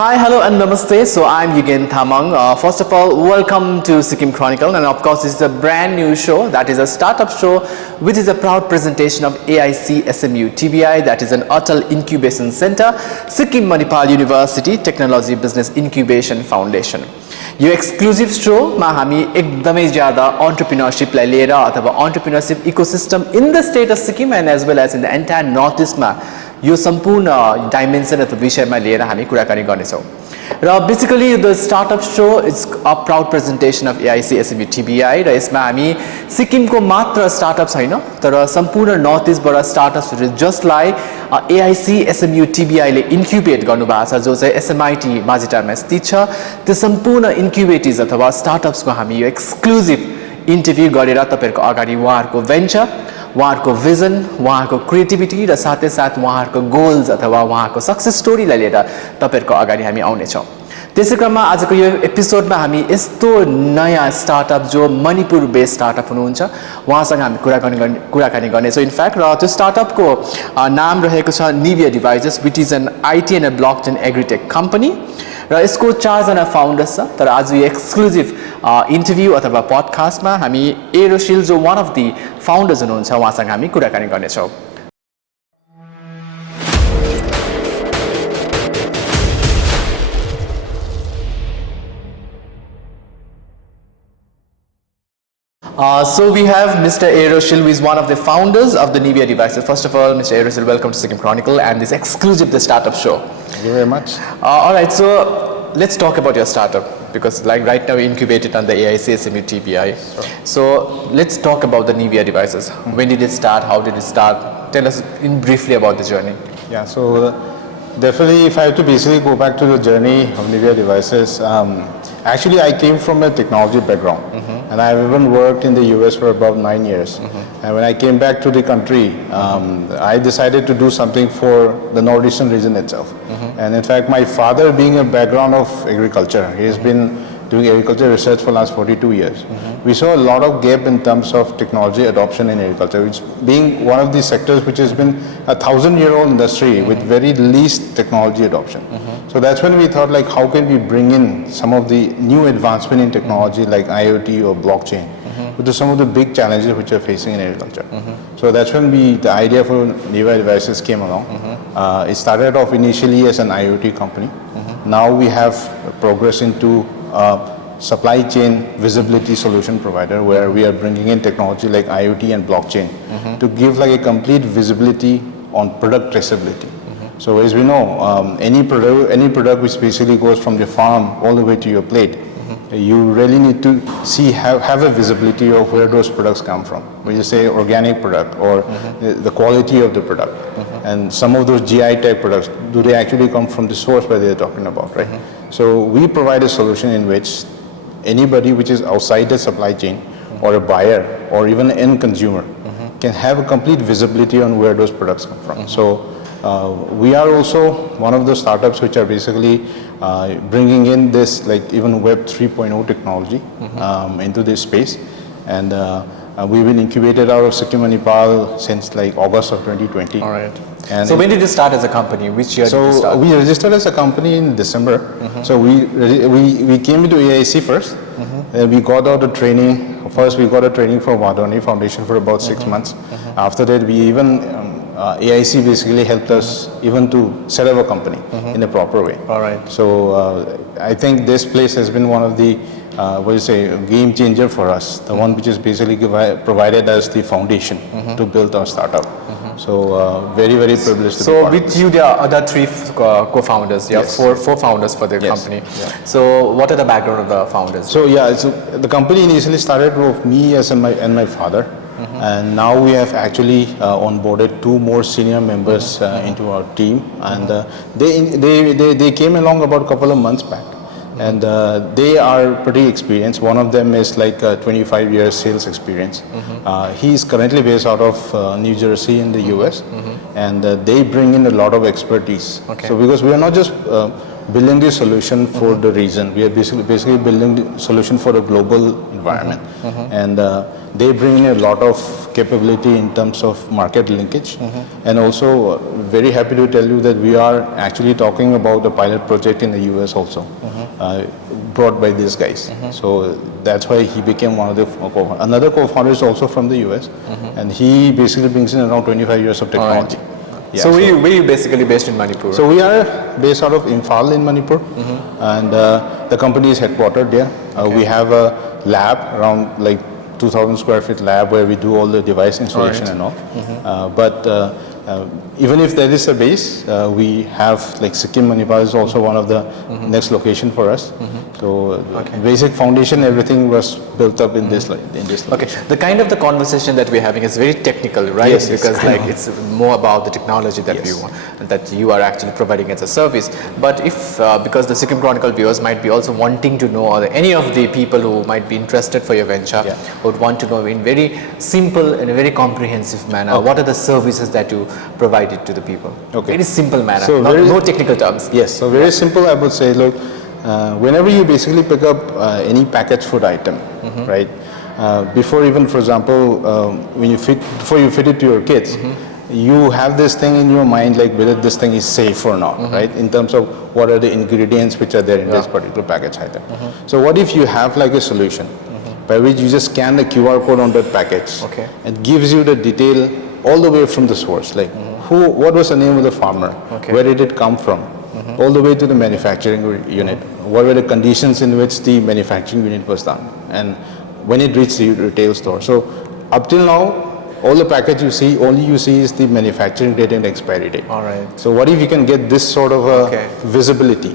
Hi, hello and namaste. So I'm Yugen Thamang. First of all, welcome to Sikkim Chronicle, and of course this is a brand new show that is a startup show which is a proud presentation of AIC SMU TBI, that is an Atal Incubation Center, Sikkim Manipur University Technology Business Incubation Foundation. यो exclusive शोमा हामी एकदमै ज्यादा एन्टरप्रेन्योरशिपलाई लिएर अथवा entrepreneurship ecosystem in the state of Sikkim and as well as in the entire north ईस्टमा यो सम्पूर्ण डाइमेन्सन अथवा विषयमा लिएर हामी कुराकानी गर्नेछौँ र basically the startup show is a proud presentation of AIC SMU TBI र यसमा हामी सिक्किमको मात्र स्टार्टअप छैन तर सम्पूर्ण नर्थ इस्टबाट स्टार्टअप्सहरू जसलाई एआइसी एसएमयू टिबिआईले इन्क्युबेट गर्नुभएको छ जो चाहिँ एसएमआइटी माझीटारमा स्थित छ त्यो सम्पूर्ण इन्क्युबेटिज अथवा स्टार्टअप्सको हामी यो एक्सक्लुजिभ इन्टरभ्यू गरेर तपाईँहरूको अगाडि उहाँहरूको भेन्चर उहाँहरूको भिजन उहाँहरूको क्रिएटिभिटी र साथै साथ उहाँहरूको गोल्स अथवा उहाँको सक्सेस स्टोरीलाई लिएर तपाईँहरूको अगाडि हामी आउनेछौँ त्यसै क्रममा आजको यो एपिसोडमा हामी यस्तो नयाँ स्टार्टअप जो मणिपुर बेस्ड स्टार्टअप हुनुहुन्छ उहाँसँग हामी कुराकानी गर्नेछौँ इनफ्याक्ट र त्यो स्टार्टअपको नाम रहेको छ Nibia devices which is an IT and blockchain agritech company र यसको 4 जना फाउन्डर्स छ तर आज यो एक्सक्लुजिभ इन्टरभ्यू अथवा पडकास्टमा हामी एरोशिल जो वान अफ दि फाउन्डर्स हुनुहुन्छ उहाँसँग हामी कुराकानी गर्नेछौँ So we have Mr. Aeroshil, who is one of the founders of the Nibiaa Devices. First of all, Mr. Aeroshil, welcome to Sikkim Chronicle and this exclusive the startup show. Thank you very much. All right, so let's talk about your startup because like right now we incubated on the AIC SMU TBI. Sure. So let's talk about the Nibiaa Devices. When did it start? How did it start? Tell us in briefly about the journey. Yeah, so definitely if I have to basically go back to the journey of Nibiaa Devices, actually I came from a technology background. And I've even worked in the US for about 9 years. And when I came back to the country, I decided to do something for the northeastern region itself. And in fact, my father being a background of agriculture, he has been doing agriculture research for the last 42 years. We saw a lot of gap in terms of technology adoption in agriculture, which being one of the sectors which has been a 1,000-year-old industry with very least technology adoption. So that's when we thought like how can we bring in some of the new advancement in technology like IoT or blockchain to some of the big challenges which are facing in agriculture. So that's when the idea for Nibiaa Devices came along. It started off initially as an IoT company. Now we have progressed into supply chain visibility solution provider where we are bringing in technology like IoT and blockchain to give like a complete visibility on product traceability. So as we know, any product which basically goes from the farm all the way to your plate, you really need to have a visibility of where those products come from. When you say organic product or the quality of the product, and some of those GI type products, do they actually come from the source where they are talking about, right? So we provide a solution in which anybody which is outside the supply chain or a buyer or even an end consumer can have a complete visibility on where those products come from. So we are also one of the startups which are basically bringing in this like even Web 3.0 technology into this space, and we've been incubated out of Sikkim and Nepal since like August of 2020. All right. And so when did you start as a company? Which year did you start? So we registered as a company in December. So we came into AIC first, and we got out the training. First we got a training from Wadoni Foundation for about 6 months. After that we even AIC basically helped us even to set up a company in a proper way. All right. So I think this place has been one of the game changer for us. The one which is basically provided us the foundation to build our startup. So very privileged to be part with you there are other 3 co-founders. You have four founders for the company. Yeah. So what are the background of the founders? So so the company initially started with me and my father. And now we have actually onboarded 2 more senior members into our team, and they came along about a couple of months back, and they are pretty experienced. One of them is like 25 years sales experience. He is currently based out of New Jersey in the US, and they bring in a lot of expertise. Okay. So because we are not just building the solution for the region. We are basically building the solution for a global environment, and they bring in a lot of capability in terms of market linkage, and also very happy to tell you that we are actually talking about a pilot project in the US also, brought by these guys. So that's why he became one of the co-founders. Another co-founder is also from the US, and he basically brings in around 25 years of technology. Yeah, so were you basically based in Manipur? So we are based out of Imphal in Manipur, and the company is headquartered there. We have a lab around like 2,000 square feet lab where we do all the device installation and all. But even if there is a base, we have like Sikkim, Manipur is also one of the next location for us. So basic foundation, everything was built up in this location. Okay, the kind of the conversation that we're having is very technical, right? Yes, because like it's more about the technology that we want, that you are actually providing as a service. But if because the Sikkim Chronicle viewers might be also wanting to know, or any of the people who might be interested for your venture would want to know in very simple and a very comprehensive manner, what are the services that you provided to the people? Very simple manner, so no technical terms. Yes, so very simple. I would say, look, whenever you basically pick up any packaged food item, right? Before even, for example, before you fit it to your kids, you have this thing in your mind, like whether this thing is safe or not, right? In terms of what are the ingredients which are there in this particular package item. So what if you have like a solution by which you just scan the QR code on that package and gives you the detail all the way from the source, like what was the name of the farmer, where did it come from, all the way to the manufacturing unit, what were the conditions in which the manufacturing unit was done, and when it reached the retail store. So up till now, all the package you see, only you see is the manufacturing date and expiry date. All right. So what if you can get this sort of a visibility,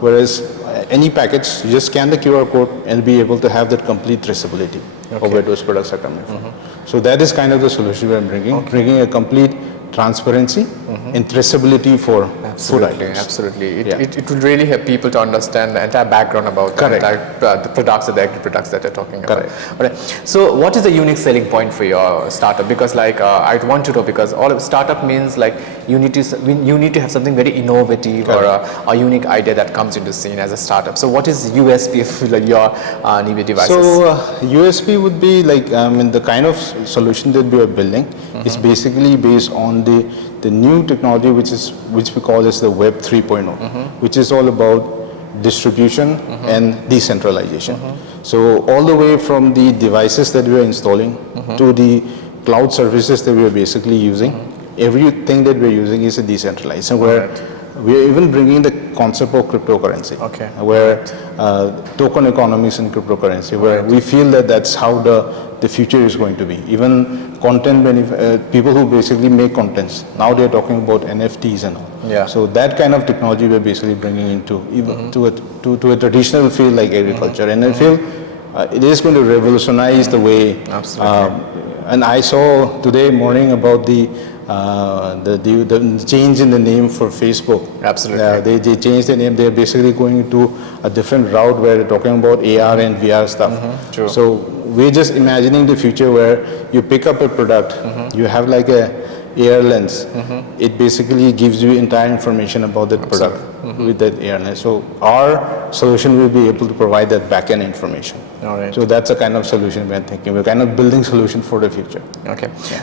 whereas any package, you just scan the QR code and be able to have that complete traceability of where those products are coming from. So that is kind of the solution we are bringing a complete transparency and traceability for food items. Absolutely. It will really help people to understand the entire background about the products, the agri products that you're talking about. Right. So what is the unique selling point for your startup? Because like I want to know, because all of startup means like you need to have something very innovative or a unique idea that comes into scene as a startup. So what is USP of like your Nibiaa Devices? So USP would be like the kind of solution that we are building is basically based on the new technology which we call as the Web 3.0, which is all about distribution and decentralization. So all the way from the devices that we are installing to the cloud services that we are basically using, everything that we are using is a decentralized, and where we are even bringing the concept of cryptocurrency, where token economics and cryptocurrency, where we feel that that's how the future is going to be. Even content people who basically make contents, now they're talking about NFTs and all. So that kind of technology we're basically bringing into even to a traditional field like agriculture, and I feel it is going to revolutionize the way. And I saw today morning about the change in the name for Facebook. They changed the name. They're basically going to a different route where they're talking about AR and VR stuff. So we're just imagining the future where you pick up a product, you have like a AR lens. It basically gives you entire information about that product with that AR lens. So our solution will be able to provide that back-end information. So that's a kind of solution we're thinking. We're kind of building solution for the future.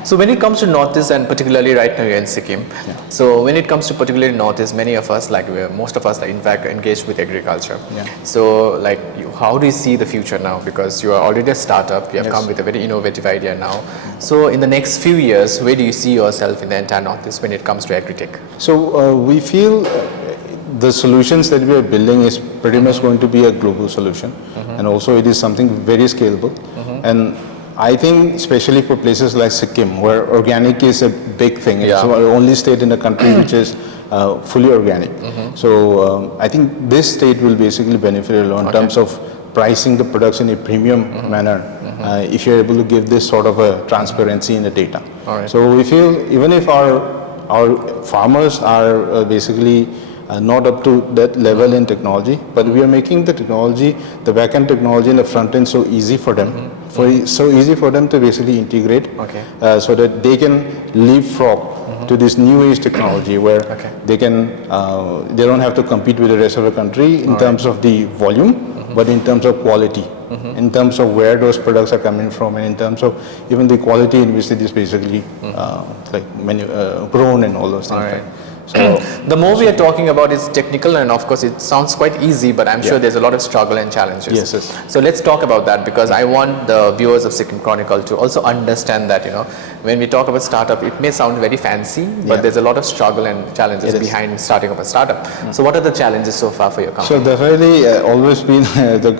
So when it comes to Northeast, and particularly right now you're in Sikkim, so when it comes to particularly Northeast, many of us, like most of us, are in fact engaged with agriculture. So like how do you see the future now? Because you are already a startup, you have come with a very innovative idea now. So in the next few years, where do you see yourself in the entire Northeast when it comes to agri-tech? So we feel the solutions that we are building is pretty much going to be a global solution, and also it is something very scalable. And I think especially for places like Sikkim, where organic is a big thing, it's the only state in the country which is fully organic. So I think this state will basically benefit a lot in terms of pricing the products in a premium manner, if you're able to give this sort of a transparency in the data. So we feel even if our farmers are basically not up to that level in technology, but we are making the technology, the back-end technology and the front-end so easy for them, so easy for them to basically integrate, so that they can leapfrog to this new age technology where they can, they don't have to compete with the rest of the country in terms of the volume, but in terms of quality, in terms of where those products are coming from, and in terms of even the quality in which it is basically grown and all those things. So the more we are talking about is technical, and of course it sounds quite easy, but I'm sure there's a lot of struggle and challenges. Yes. So let's talk about that, because I want the viewers of Sikkim Chronicle to also understand that, when we talk about startup, it may sound very fancy, but there's a lot of struggle and challenges behind starting up a startup. So what are the challenges so far for your company? So definitely always been,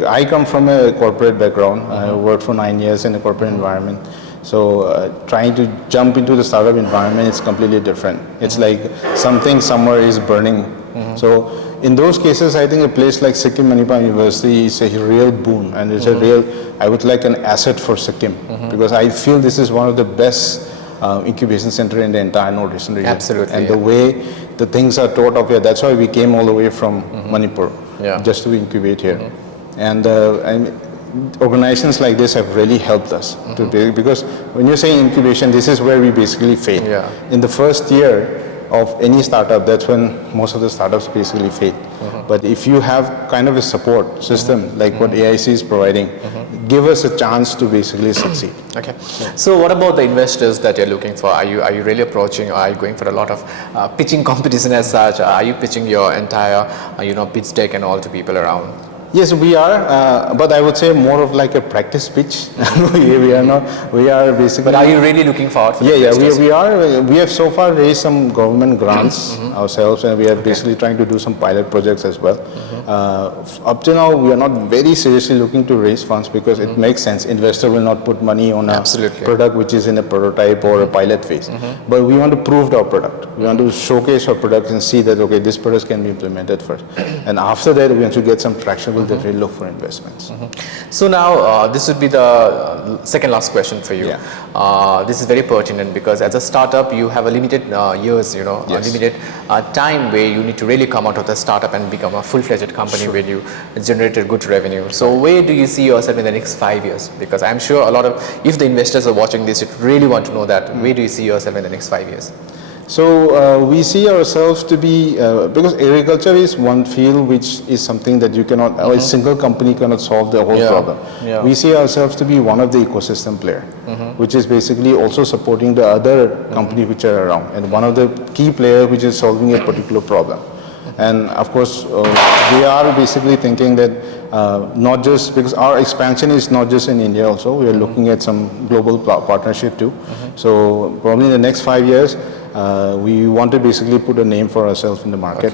I come from a corporate background. I worked for 9 years in a corporate environment. So trying to jump into the startup environment is completely different. It's like something somewhere is burning. So in those cases, I think a place like Sikkim Manipur University is a real boon, and it's a real, I would like an asset for Sikkim, because I feel this is one of the best incubation center in the entire northeastern region. Absolutely. And the way the things are taught of here, that's why we came all the way from Manipur just to incubate here. And organizations like this have really helped us because when you say incubation, this is where we basically fail. In the first year of any startup, that's when most of the startups basically fail. But if you have kind of a support system like what AIC is providing, give us a chance to basically succeed. Okay. So what about the investors that you're looking for? Are you really approaching, or are you going for a lot of pitching competition as such? Are you pitching your entire pitch deck and all to people around? Yes, we are, but I would say more of like a practice pitch. We are not. We are basically. But are you really looking forward? For we are. We have so far raised some government grants ourselves, and we are basically trying to do some pilot projects as well. Up to now, we are not very seriously looking to raise funds because it makes sense. Investor will not put money on a product which is in a prototype or a pilot phase. But we want to prove our product. We want to showcase our product and see that this product can be implemented first, and after that, we want to get some traction. That we look for investments. So now this would be the second last question for you. This is very pertinent because as a startup you have a limited years, a limited time where you need to really come out of the startup and become a full-fledged company where you generated good revenue. So where do you see yourself in the next 5 years? Because I'm sure a lot of, if the investors are watching this, you really want to know that where do you see yourself in the next 5 years? So we see ourselves to be, because agriculture is one field which is something that you cannot, a single company cannot solve the whole problem. We see ourselves to be one of the ecosystem player, which is basically also supporting the other company which are around, and one of the key players which is solving a particular problem. And of course, we are basically thinking that not just, because our expansion is not just in India also, we are looking at some global partnership too. So probably in the next 5 years, we want to basically put a name for ourselves in the market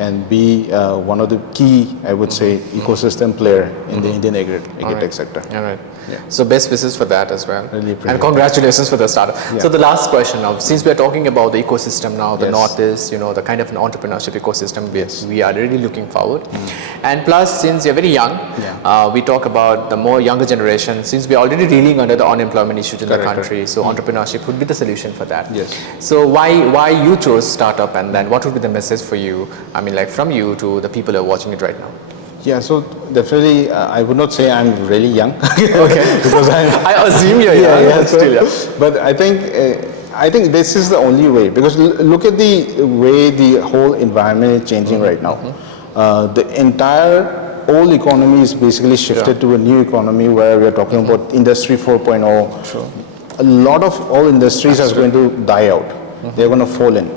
and be one of the key, I would say, ecosystem player in the Indian agri-tech sector. All right. So best wishes for that as well. Really and congratulations for the startup. So the last question now, since we are talking about the ecosystem now, the Northeast, the kind of an entrepreneurship ecosystem we are really looking forward. And plus, since you're very young, we talk about the more younger generation, since we are already reeling under the unemployment issues in the country, so entrepreneurship would be the solution for that. So why you chose startup, and then what would be the message for you, I mean like from you to the people who are watching it right now? Yeah, so definitely I would not say I'm really young. Because I assume you're young, still young. But I think this is the only way, because look at the way the whole environment is changing right now. The entire old economy is basically shifted to a new economy where we are talking about Industry 4.0. A lot of all industries are going to die out. They're going to fall in.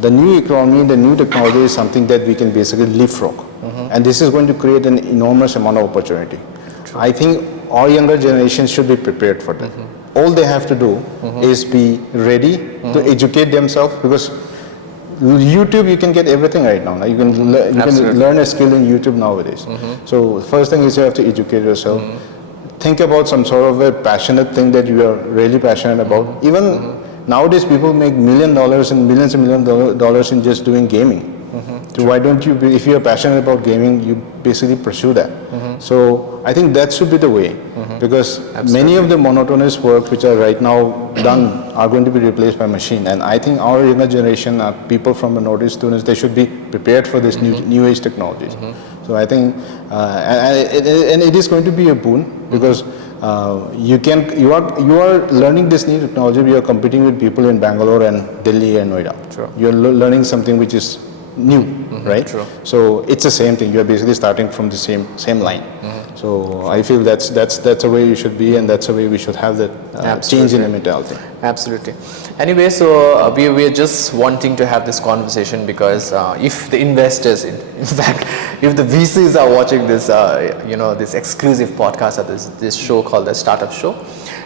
The new economy, the new technology is something that we can basically leapfrog. And this is going to create an enormous amount of opportunity. I think our younger generation should be prepared for that. All they have to do is be ready to educate themselves, because YouTube, you can get everything right now. You can learn a skill in YouTube nowadays. So first thing is you have to educate yourself. Think about some sort of a passionate thing that you are really passionate about. Even nowadays, people make $1 million and millions of dollars in just doing gaming. So why don't you, if you are passionate about gaming, you basically pursue that. So I think that should be the way, because many of the monotonous work which are right now done are going to be replaced by machine. And I think our younger generation, people from the Northeast students, they should be prepared for this new age technologies. So I think, and it is going to be a boon, because you are learning this new technology. You are competing with people in Bangalore and Delhi and Noida. True. You are learning something which is new, right? True. So it's the same thing. You are basically starting from the same line. So I feel that's the way you should be, and that's the way we should have that change in the mentality. Absolutely. Anyway, so we are just wanting to have this conversation because if the investors, in fact, if the VCs are watching this, this exclusive podcast or this show called the Startup Show.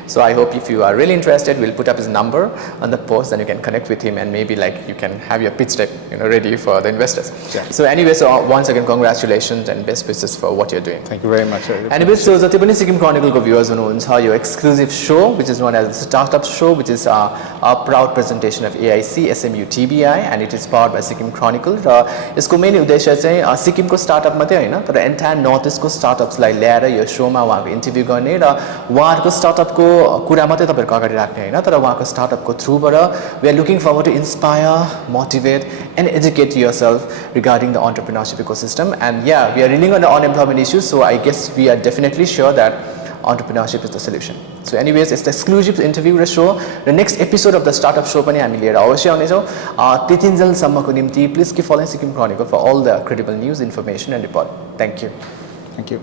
So I hope if you are really interested, we'll put up his number on the post, and you can connect with him, and maybe like you can have your pitch deck, ready for the investors. Yeah. So anyway, so once again, congratulations and best wishes for what you're doing. Thank you very much. Anyway, so जति पनि Sikkim Chronicle को viewers हुनुहुन्छ, यो exclusive show which is known as the Startup Show, which is a proud presentation of AIC SMU TBI, and it is powered by Sikkim Chronicle. र यसको main उद्देश्य चाहिँ सिक्किमको startup मात्रै हैन, तर एन्टायर नर्थ इस्टको स्टार्टअप्सलाई ल्याएर यो शोमा उहाँको इन्टरभ्यू गर्ने र उहाँहरुको स्टार्टअपको कुरा मात्रै तपाईहरुको अगाडि राख्ने हैन, तर उहाँको स्टार्टअपको थ्रुबाट we are looking forward to inspire, motivate and educate yourself regarding the entrepreneurship ecosystem. And yeah, we are dealing on the unemployment issue, so I guess we are definitely sure that entrepreneurship is the solution. So anyways, it's the exclusive interview raw show. The next episode of the Startup Show पनि हामी लिएर अवश्य आउने छौं. त्यतिन्जेलसम्मको निम्ति please keep following Sikkim Chronicle for all the credible news, information and report. Thank you. Thank you.